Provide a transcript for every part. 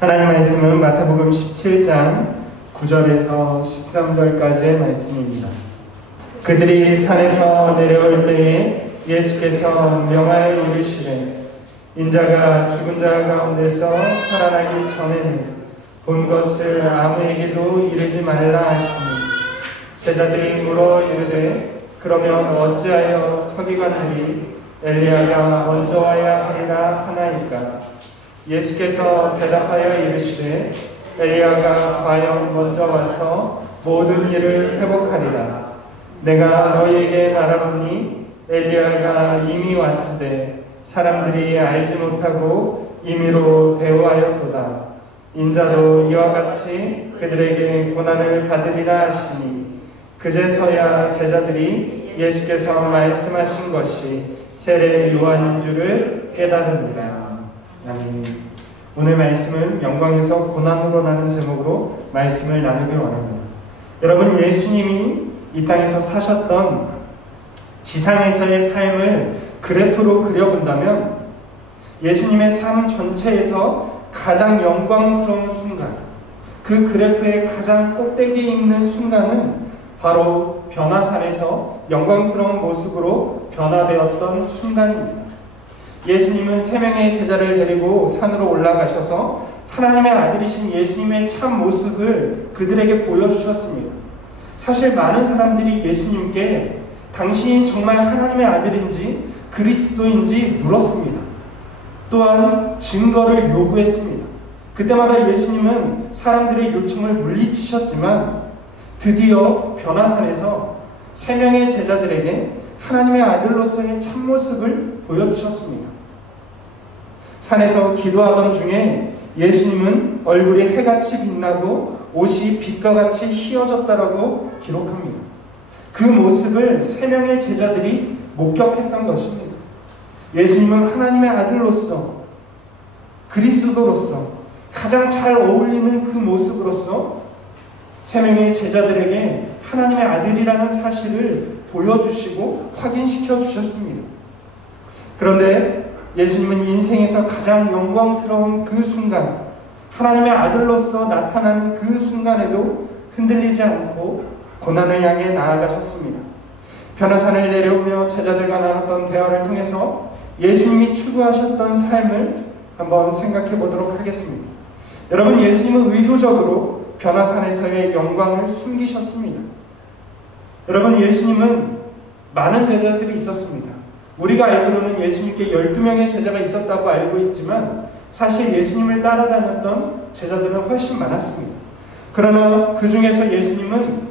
하나님 말씀은 마태복음 17장 9절에서 13절까지의 말씀입니다. 그들이 산에서 내려올 때에 예수께서 명하여 이르시되 인자가 죽은 자 가운데서 살아나기 전에는 본 것을 아무에게도 이르지 말라 하시니 제자들이 물어 이르되 그러면 어찌하여 서기관들이 엘리야가 먼저 와야 하리라 하나이까? 예수께서 대답하여 이르시되 엘리야가 과연 먼저 와서 모든 일을 회복하리라. 내가 너희에게 말하노니 엘리야가 이미 왔으되 사람들이 알지 못하고 임의로 대우하였도다. 인자도 이와 같이 그들에게 고난을 받으리라 하시니 그제서야 제자들이 예수께서 말씀하신 것이 세례 요한인 줄을 깨달으니라. 아멘. 오늘 말씀은 영광에서 고난으로라는 제목으로 말씀을 나누기 원합니다. 여러분, 예수님이 이 땅에서 사셨던 지상에서의 삶을 그래프로 그려본다면 예수님의 삶 전체에서 가장 영광스러운 순간, 그 그래프의 가장 꼭대기에 있는 순간은 바로 변화산에서 영광스러운 모습으로 변화되었던 순간입니다. 예수님은 세 명의 제자를 데리고 산으로 올라가셔서 하나님의 아들이신 예수님의 참 모습을 그들에게 보여주셨습니다. 사실 많은 사람들이 예수님께 당신이 정말 하나님의 아들인지 그리스도인지 물었습니다. 또한 증거를 요구했습니다. 그때마다 예수님은 사람들의 요청을 물리치셨지만 드디어 변화산에서 세 명의 제자들에게 하나님의 아들로서의 참모습을 보여주셨습니다. 산에서 기도하던 중에 예수님은 얼굴이 해같이 빛나고 옷이 빛과 같이 희어졌다라고 기록합니다. 그 모습을 세 명의 제자들이 목격했던 것입니다. 예수님은 하나님의 아들로서 그리스도로서 가장 잘 어울리는 그 모습으로서 세 명의 제자들에게 하나님의 아들이라는 사실을 보여주시고 확인시켜 주셨습니다. 그런데 예수님은 인생에서 가장 영광스러운 그 순간, 하나님의 아들로서 나타나는 그 순간에도 흔들리지 않고 고난을 향해 나아가셨습니다. 변화산을 내려오며 제자들과 나눴던 대화를 통해서 예수님이 추구하셨던 삶을 한번 생각해 보도록 하겠습니다. 여러분, 예수님은 의도적으로 변화산에서의 영광을 숨기셨습니다. 여러분, 예수님은 많은 제자들이 있었습니다. 우리가 알기로는 예수님께 12명의 제자가 있었다고 알고 있지만 사실 예수님을 따라다녔던 제자들은 훨씬 많았습니다. 그러나 그 중에서 예수님은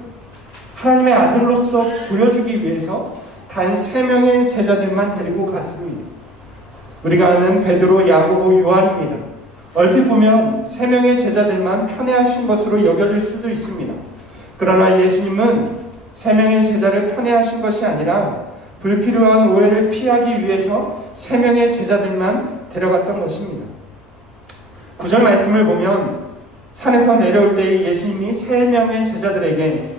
하나님의 아들로서 보여주기 위해서 단 3명의 제자들만 데리고 갔습니다. 우리가 아는 베드로, 야고보, 요한입니다. 얼핏 보면 3명의 제자들만 편애하신 것으로 여겨질 수도 있습니다. 그러나 예수님은 3명의 제자를 편애하신 것이 아니라 불필요한 오해를 피하기 위해서 3명의 제자들만 데려갔던 것입니다. 9절 말씀을 보면 산에서 내려올 때 예수님이 3명의 제자들에게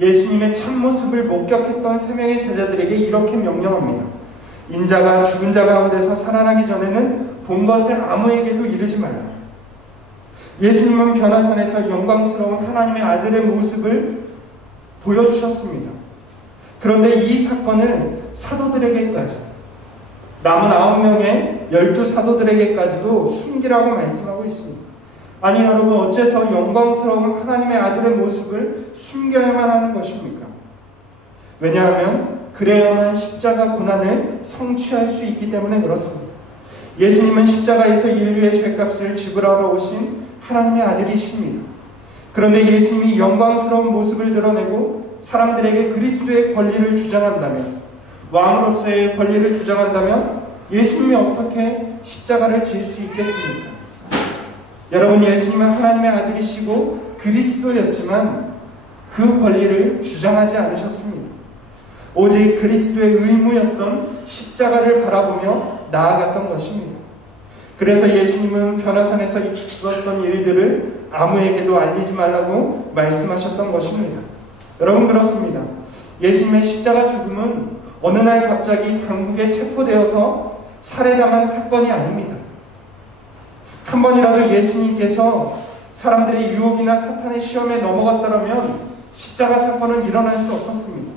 예수님의 참모습을 목격했던 3명의 제자들에게 이렇게 명령합니다. 인자가 죽은 자 가운데서 살아나기 전에는 본 것을 아무에게도 이르지 말라. 예수님은 변화산에서 영광스러운 하나님의 아들의 모습을 보여주셨습니다. 그런데 이 사건을 사도들에게까지, 남은 9명의 12사도들에게까지도 숨기라고 말씀하고 있습니다. 아니 여러분, 어째서 영광스러운 하나님의 아들의 모습을 숨겨야만 하는 것입니까? 왜냐하면 그래야만 십자가 고난을 성취할 수 있기 때문에 그렇습니다. 예수님은 십자가에서 인류의 죄값을 지불하러 오신 하나님의 아들이십니다. 그런데 예수님이 영광스러운 모습을 드러내고 사람들에게 그리스도의 권리를 주장한다면, 왕으로서의 권리를 주장한다면 예수님이 어떻게 십자가를 질 수 있겠습니까? 여러분, 예수님은 하나님의 아들이시고 그리스도였지만 그 권리를 주장하지 않으셨습니다. 오직 그리스도의 의무였던 십자가를 바라보며 나아갔던 것입니다. 그래서 예수님은 변화산에서 있었던 일들을 아무에게도 알리지 말라고 말씀하셨던 것입니다. 여러분, 그렇습니다. 예수님의 십자가 죽음은 어느 날 갑자기 당국에 체포되어서 살해당한 사건이 아닙니다. 한 번이라도 예수님께서 사람들의 유혹이나 사탄의 시험에 넘어갔더라면 십자가 사건은 일어날 수 없었습니다.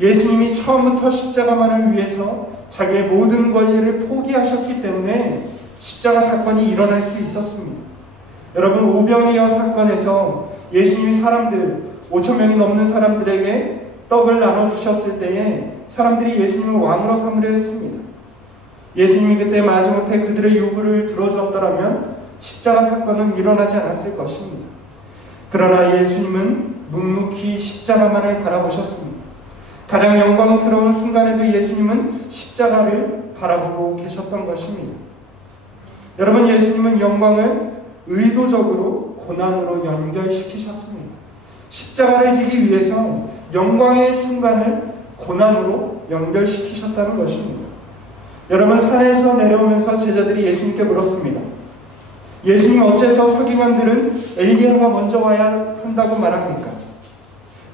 예수님이 처음부터 십자가만을 위해서 자기의 모든 권리를 포기하셨기 때문에 십자가 사건이 일어날 수 있었습니다. 여러분, 오병이어 사건에서 예수님이 사람들 5,000명이 넘는 사람들에게 떡을 나눠주셨을 때에 사람들이 예수님을 왕으로 삼으려 했습니다. 예수님이 그때 마지못해 그들의 요구를 들어주었더라면 십자가 사건은 일어나지 않았을 것입니다. 그러나 예수님은 묵묵히 십자가만을 바라보셨습니다. 가장 영광스러운 순간에도 예수님은 십자가를 바라보고 계셨던 것입니다. 여러분, 예수님은 영광을 의도적으로 고난으로 연결시키셨습니다. 십자가를 지기 위해서 영광의 순간을 고난으로 연결시키셨다는 것입니다. 여러분, 산에서 내려오면서 제자들이 예수님께 물었습니다. 예수님, 어째서 서기관들은 엘리야가 먼저 와야 한다고 말합니까?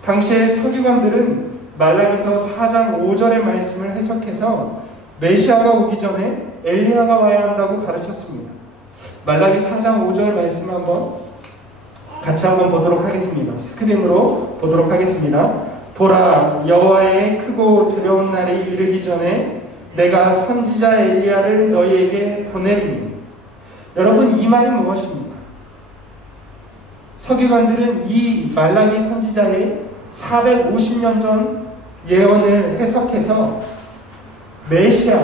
당시에 서기관들은 말라기서 4장 5절의 말씀을 해석해서 메시아가 오기 전에 엘리야가 와야 한다고 가르쳤습니다. 말라기 4장 5절 말씀을 같이 한번 보도록 하겠습니다. 스크린으로 보도록 하겠습니다. 보라, 여호와의 크고 두려운 날이 이르기 전에 내가 선지자 엘리야를 너희에게 보내리니. 여러분, 이 말이 무엇입니까? 서기관들은 이 말라기 선지자의 450년 전 예언을 해석해서 메시아,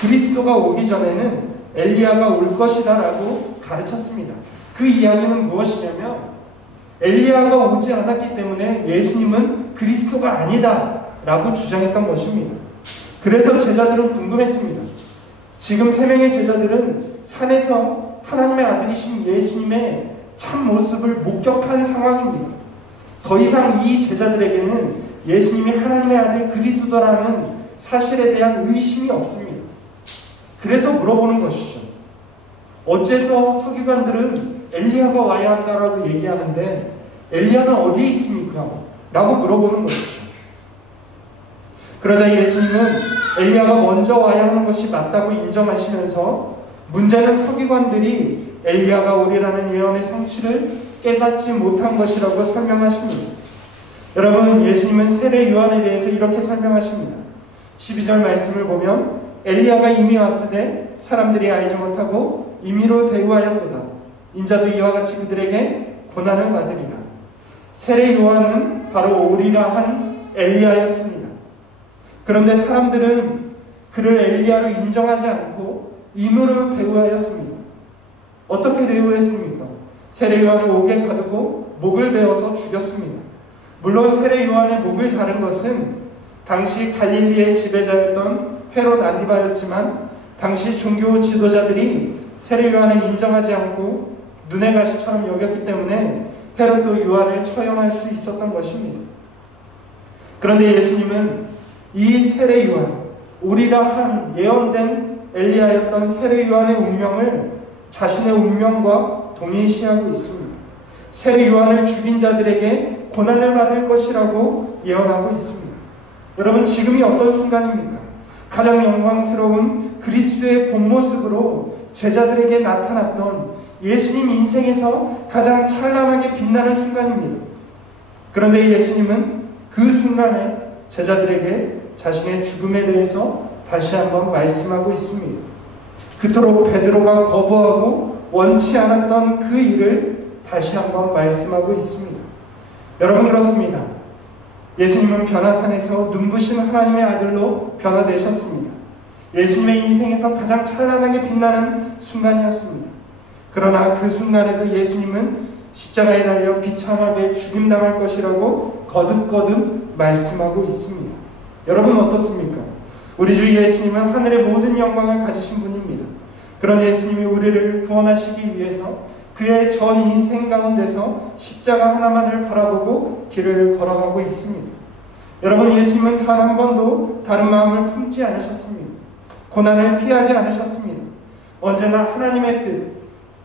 그리스도가 오기 전에는 엘리야가 올 것이다 라고 가르쳤습니다. 그 이야기는 무엇이냐면 엘리야가 오지 않았기 때문에 예수님은 그리스도가 아니다 라고 주장했던 것입니다. 그래서 제자들은 궁금했습니다. 지금 3명의 제자들은 산에서 하나님의 아들이신 예수님의 참 모습을 목격한 상황입니다. 더 이상 이 제자들에게는 예수님이 하나님의 아들 그리스도라는 사실에 대한 의심이 없습니다. 그래서 물어보는 것이죠. 어째서 서기관들은 엘리야가 와야 한다라고 얘기하는데 엘리야는 어디에 있습니까? 라고 물어보는 것이죠. 그러자 예수님은 엘리야가 먼저 와야 하는 것이 맞다고 인정하시면서 문제는 서기관들이 엘리야가 오리라는 예언의 성취를 깨닫지 못한 것이라고 설명하십니다. 여러분, 예수님은 세례 요한에 대해서 이렇게 설명하십니다. 12절 말씀을 보면 엘리야가 이미 왔으되 사람들이 알지 못하고 임의로 대우하였도다. 인자도 이와 같이 그들에게 고난을 받으리라. 세례 요한은 바로 오리라 한 엘리야였습니다. 그런데 사람들은 그를 엘리야로 인정하지 않고 임의로 대우하였습니다. 어떻게 대우했습니까? 세례 요한을 옥에 가두고 목을 베어서 죽였습니다. 물론 세례 요한의 목을 자른 것은 당시 갈릴리의 지배자였던 헤롯 안디바였지만 당시 종교 지도자들이 세례 요한을 인정하지 않고 눈의 가시처럼 여겼기 때문에 헤롯도 요한을 처형할 수 있었던 것입니다. 그런데 예수님은 이 세례 요한, 오리라 한 예언된 엘리야였던 세례 요한의 운명을 자신의 운명과 동일시하고 있습니다. 세례 요한을 죽인 자들에게 고난을 받을 것이라고 예언하고 있습니다. 여러분, 지금이 어떤 순간입니까? 가장 영광스러운 그리스도의 본 모습으로 제자들에게 나타났던 예수님 인생에서 가장 찬란하게 빛나는 순간입니다. 그런데 예수님은 그 순간에 제자들에게 자신의 죽음에 대해서 다시 한번 말씀하고 있습니다. 그토록 베드로가 거부하고 원치 않았던 그 일을 다시 한번 말씀하고 있습니다. 여러분, 그렇습니다. 예수님은 변화산에서 눈부신 하나님의 아들로 변화되셨습니다. 예수님의 인생에서 가장 찬란하게 빛나는 순간이었습니다. 그러나 그 순간에도 예수님은 십자가에 달려 비참하게 죽임당할 것이라고 거듭거듭 말씀하고 있습니다. 여러분, 어떻습니까? 우리 주 예수님은 하늘의 모든 영광을 가지신 분입니다. 그런 예수님이 우리를 구원하시기 위해서 그의 전 인생 가운데서 십자가 하나만을 바라보고 길을 걸어가고 있습니다. 여러분, 예수님은 단 한 번도 다른 마음을 품지 않으셨습니다. 고난을 피하지 않으셨습니다. 언제나 하나님의 뜻,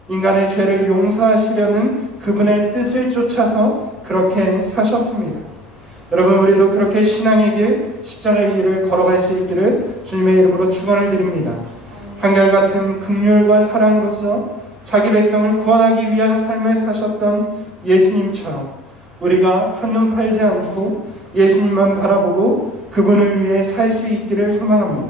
인간의 죄를 용서하시려는 그분의 뜻을 쫓아서 그렇게 사셨습니다. 여러분, 우리도 그렇게 신앙의 길, 십자가의 길을 걸어갈 수 있기를 주님의 이름으로 축원을 드립니다. 한결같은 긍휼과 사랑으로서 자기 백성을 구원하기 위한 삶을 사셨던 예수님처럼 우리가 한눈 팔지 않고 예수님만 바라보고 그분을 위해 살 수 있기를 소망합니다.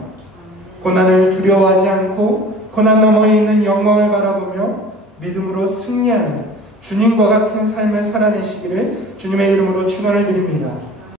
고난을 두려워하지 않고 고난 너머에 있는 영광을 바라보며 믿음으로 승리하는 주님과 같은 삶을 살아내시기를 주님의 이름으로 축원을 드립니다.